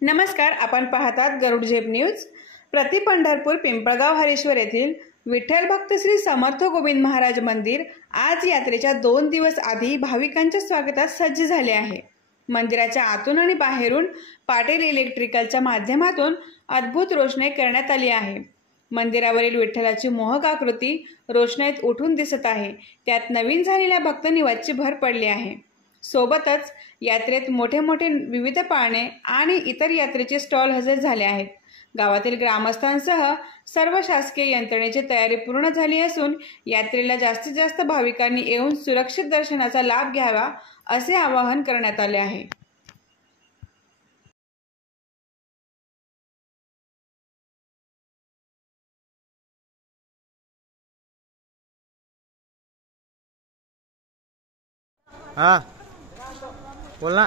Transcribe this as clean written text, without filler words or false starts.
नमस्कार, आपण पाहतात गरुड झेप न्यूज। प्रति पंढरपूर पिंपळगाव हरेश्वर येथील विठ्ठल भक्त श्री समर्थ गोविंद महाराज मंदिर आज यात्रेच्या 2 दिवस आधी भाविकांच्या स्वागतात सज्ज झाले आहे। मंदिराच्या आतून आणि बाहेरून पाटील इलेक्ट्रिकलच्या माध्यमातून अद्भुत रोषणाई करण्यात आली आहे। मंदिरावरील विठ्ठलाची मोहक आकृती रोषणाईत उठून दिसत आहे। त्यात नवीन झालेल्या भक्त निवासची भर पडली आहे। सोबतच यात्रेत मोठे मोठे विविध पाळणे आणि इतर यात्रेचे स्टॉल हजर झाले आहेत। गावातील ग्रामस्थांसह सर्व शासकीय यंत्रणेची तयारी पूर्ण झाली असून यात्रेला जास्तीत जास्त भाविकांनी येऊन सुरक्षित दर्शनाचा लाभ घ्यावा असे आवाहन करण्यात आले आहे। हाँ बोलना।